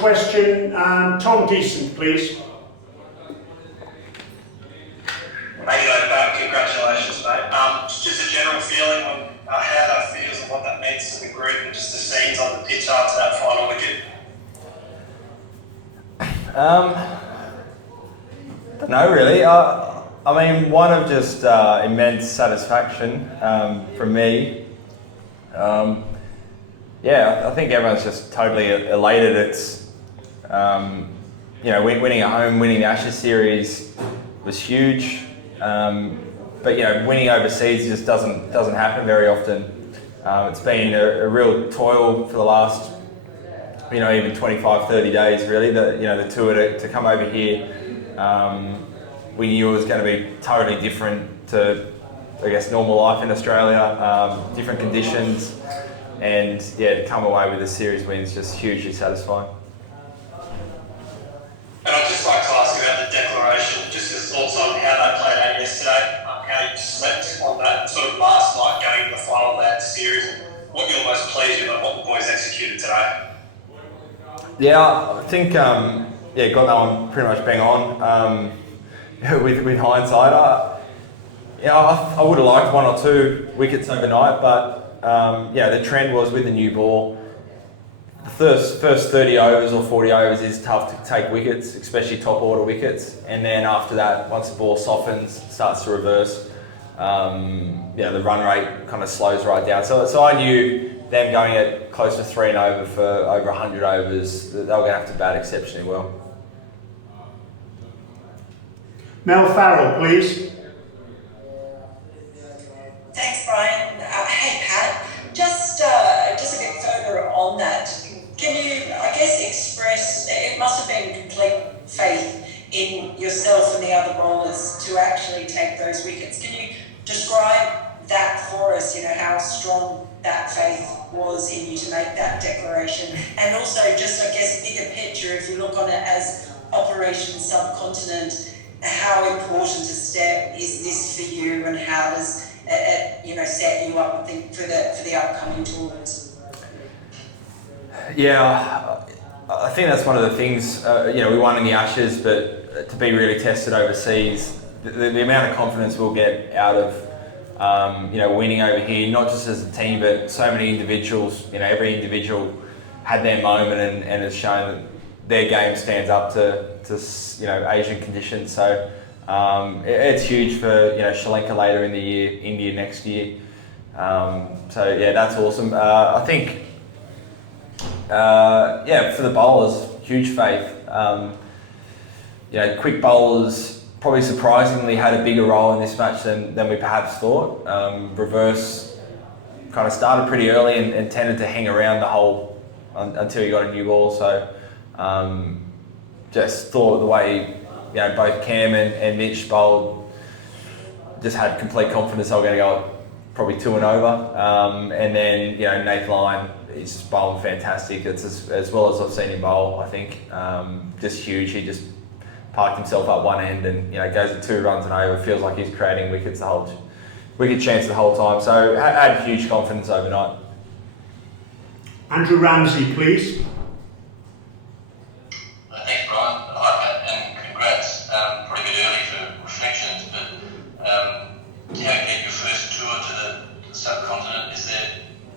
question. Tom Decent, please. Congratulations, mate. Just a general feeling on how that feels and what that means to the group, and just the scenes on the pitch after that final wicket. No, really. I mean, one of just immense satisfaction from me. Yeah, I think everyone's just totally elated. It's, you know, winning at home, winning the Ashes series was huge. But you know, winning overseas just doesn't happen very often. It's been a real toil for the last, you know, even 25, 30 days really. The tour to come over here. We knew it was going to be totally different to, I guess, normal life in Australia, different conditions, and yeah, to come away with a series win is just hugely satisfying. And I'd just like to ask you about the declaration, just your thoughts on how they played out yesterday, how you slept on that sort of last night going to the final of that series, and what you're most pleased with and what the boys executed today. Yeah, I think got that one pretty much bang on. With hindsight, I would have liked one or two wickets overnight, but the trend was with the new ball. The first 30 overs or 40 overs is tough to take wickets, especially top order wickets, and then after that, once the ball softens, starts to reverse. The run rate kind of slows right down. So I knew them going at close to 3 and over for over 100 overs, that they were going to have to bat exceptionally well. Mel Farrell, please. Thanks, Brian. Hey, Pat. Just a bit further on that, can you, I guess, express, it must have been complete faith in yourself and the other bowlers to actually take those wickets. Can you describe that for us, you know, how strong that faith was in you to make that declaration? And also just, I guess, bigger picture, if you look on it as Operation Subcontinent, how important a step is this for you, and how does it set you up, I think, for the upcoming tournaments? Yeah, I think that's one of the things. We won in the Ashes, but to be really tested overseas, the amount of confidence we'll get out of winning over here, not just as a team, but so many individuals. You know, every individual had their moment and has shown that their game stands up to Asian conditions. So it's huge for Sri Lanka later in the year, India next year. That's awesome. I think for the bowlers, huge faith. Quick bowlers probably surprisingly had a bigger role in this match than we perhaps thought. Reverse kind of started pretty early and tended to hang around the whole until you got a new ball. So just thought the way both Cam and Mitch bowled, just had complete confidence they were going to go probably 2 and over. And then Nathan Lyon, he's just bowling fantastic. It's as well as I've seen him bowl, I think. Just huge. He just parked himself up one end and goes at 2 runs and over. Feels like he's creating wicket chance the whole time. So had huge confidence overnight. Andrew Ramsey, please. Thanks, Brian. Hi, Pat, and congrats. Probably a bit early for reflections, but get your first tour to the subcontinent. Is there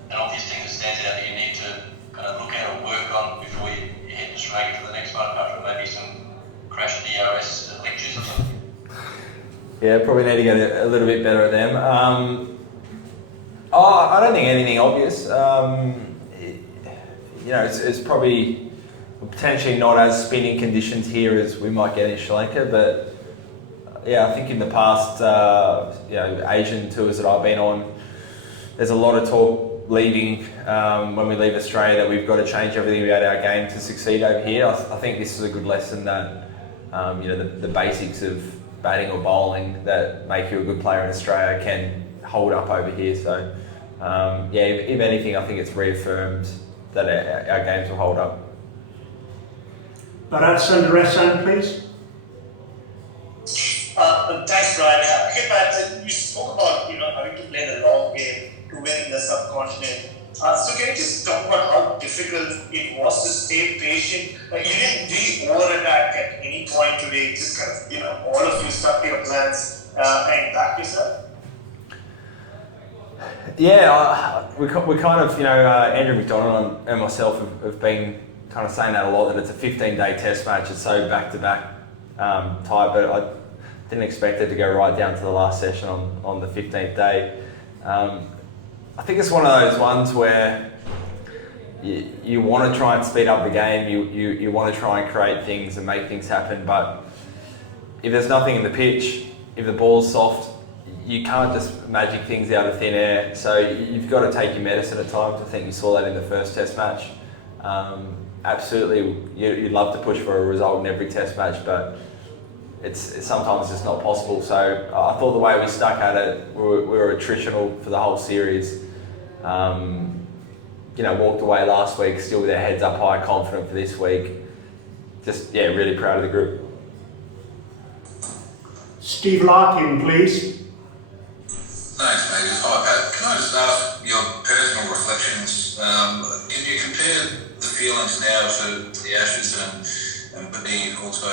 an obvious thing that stands out that you need to kind of look at or work on before you head to Sri Lanka for the next one, apart from maybe some crash DRS lectures or something? Yeah, probably need to get a little bit better at them. I don't think anything obvious. It's probably potentially not as spinning conditions here as we might get in Sri Lanka, but I think in the past, Asian tours that I've been on, there's a lot of talk leaving when we leave Australia that we've got to change everything about our game to succeed over here. I think this is a good lesson that the basics of batting or bowling that make you a good player in Australia can hold up over here. So if anything, I think it's reaffirmed that our games will hold up. Bharat Sundaresan, please. Thanks, Brian. You spoke about having to play the long game to win in the subcontinent. So can you just talk about how difficult it was to stay patient? Like you didn't really over-attack at any point today, just kind of, all of you stuck to your plans and back yourself? Yeah, we kind of, Andrew McDonald and myself have been kind of saying that a lot, that it's a 15-day test match. It's so back-to-back type, but I didn't expect it to go right down to the last session on the 15th day. I think it's one of those ones where you want to try and speed up the game, you want to try and create things and make things happen, but if there's nothing in the pitch, if the ball's soft, you can't just magic things out of thin air. So you've got to take your medicine at times. I think you saw that in the first test match. Absolutely, you'd love to push for a result in every test match, but it's sometimes just not possible. So I thought the way we stuck at it, we were attritional for the whole series. Walked away last week still with our heads up high, confident for this week. Just, really proud of the group. Steve Larkin, please. Thanks, mate. Hi, Pat. Can I just ask your personal reflections? Can you compare the feelings now to the Ashes and being also,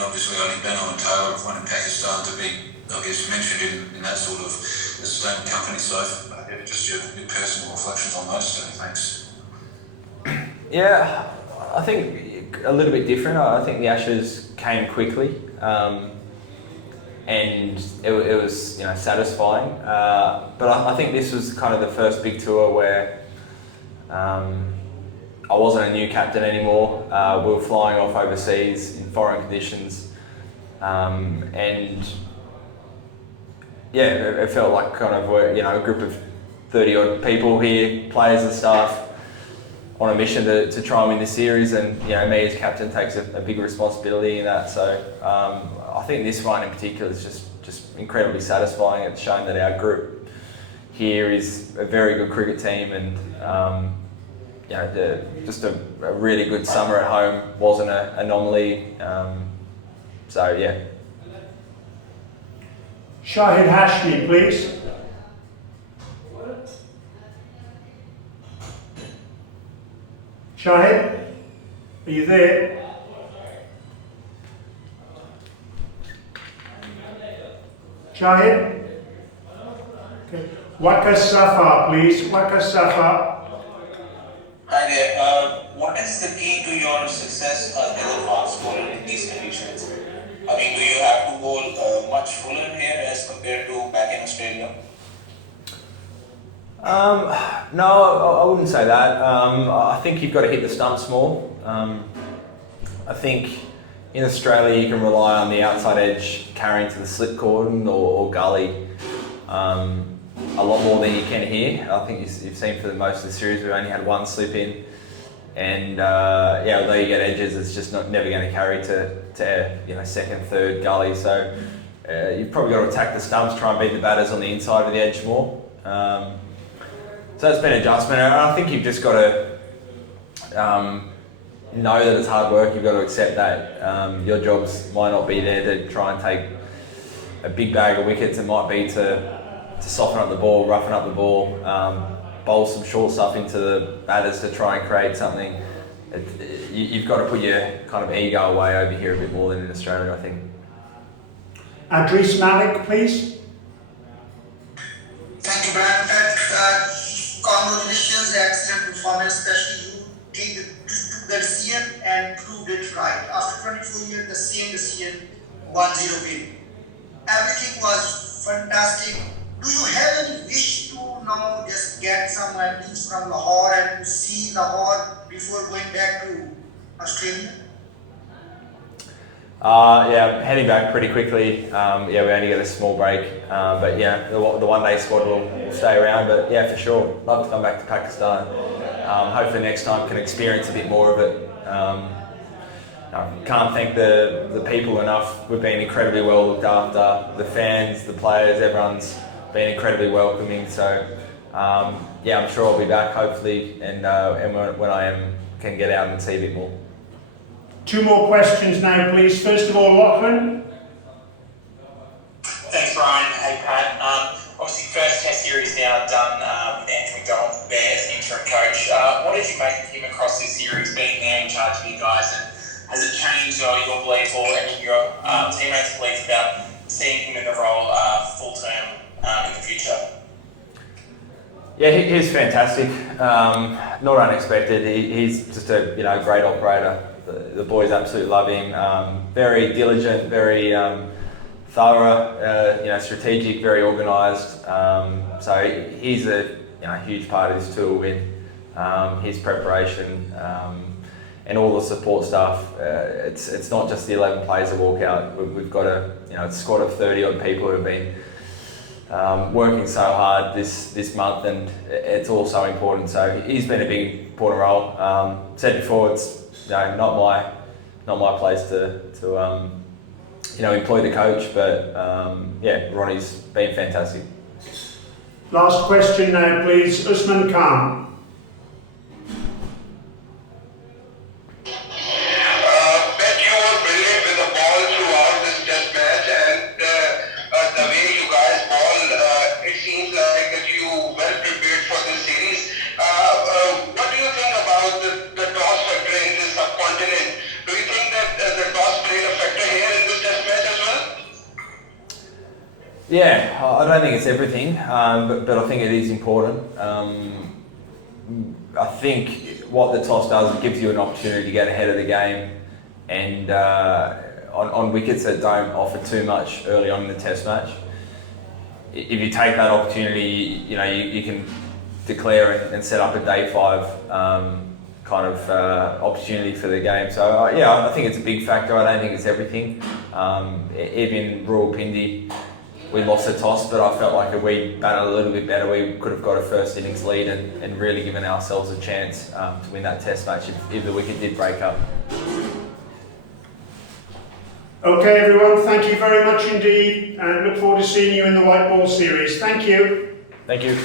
obviously only Benaud and Taylor have won in Pakistan to be, I guess, mentioned in that sort of esteemed company. So, just your personal reflections on those two. Thanks. Yeah, I think a little bit different. I think the Ashes came quickly. And it was satisfying, but I think this was kind of the first big tour where I wasn't a new captain anymore. We were flying off overseas in foreign conditions, and it felt like kind of we're a group of 30 odd people here, players and staff, on a mission to try and win this series, and me as captain takes a big responsibility in that. So I think this one in particular is just incredibly satisfying. It's shown that our group here is a very good cricket team, and just a really good summer at home wasn't an anomaly. Shahid Hashmi, please. Shahid, are you there? Shahid? Okay. Waka Safa, please. Waka Safa. Hi there. What is the key to your success as a fast bowler in these conditions? I mean, do you have to bowl much fuller here as compared to back in Australia? No, I wouldn't say that. I think you've got to hit the stumps more. I think in Australia you can rely on the outside edge carrying to the slip cordon or gully a lot more than you can here. I think you've seen for the most of the series we've only had one slip in, and although you get edges, it's just never going to carry to second, third gully. So you've probably got to attack the stumps, try and beat the batters on the inside of the edge more. So it's been an adjustment, and I think you've just got to know that it's hard work. You've got to accept that your jobs might not be there to try and take a big bag of wickets. It might be to soften up the ball, roughen up the ball, bowl some short stuff into the batters to try and create something. You've got to put your kind of ego away over here a bit more than in Australia, I think. Adris Malik, please. Thank you, Brad. Congratulations, excellent performance, especially you took the decision and proved it right. After 24 years, the same decision, 1-0 win. Everything was fantastic. Do you have any wish to now just get some news from Lahore and to see Lahore before going back to Australia? Heading back pretty quickly. We only get a small break, but the one-day squad will stay around. But for sure, love to come back to Pakistan. Hopefully next time can experience a bit more of it. Can't thank the people enough. We've been incredibly well looked after. The fans, the players, everyone's been incredibly welcoming. So I'm sure I'll be back hopefully, and when I am, can get out and see a bit more. Two more questions now, please. First of all, Lachlan. Thanks, Brian. Hey, Pat. Obviously, first test series now done with Andrew McDonald there as an interim coach. What did you make of him across this series, being there in charge of you guys, and has it changed your belief or any of your teammates' belief about seeing him in the role full term in the future? Yeah, he's fantastic. Not unexpected. He's just a great operator. The boys absolutely love him. Very diligent, very thorough. Strategic, very organised. So he's a huge part of this tour win. His preparation and all the support staff. It's not just the 11 players that walk out. We've got a squad of 30 odd people who've been working so hard this month, and it's all so important. So he's been a big important role. Said before, it's not my place to employ the coach, but Ronnie's been fantastic. Last question now, please. Usman Khan. Yeah, I don't think it's everything, but I think it is important. I think what the toss does, it gives you an opportunity to get ahead of the game, and on wickets that don't offer too much early on in the test match. If you take that opportunity, you can declare and set up a day 5 opportunity for the game. So I think it's a big factor. I don't think it's everything. Even Rawalpindi, we lost the toss, but I felt like if we batted a little bit better, we could have got a first innings lead and really given ourselves a chance to win that test match if the wicket did break up. Okay everyone, thank you very much indeed, and look forward to seeing you in the white ball series. Thank you. Thank you.